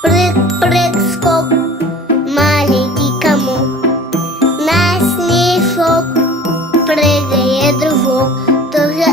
Прыг-прыг, скок, маленький комок. На снежок прыгает дружок. Тоже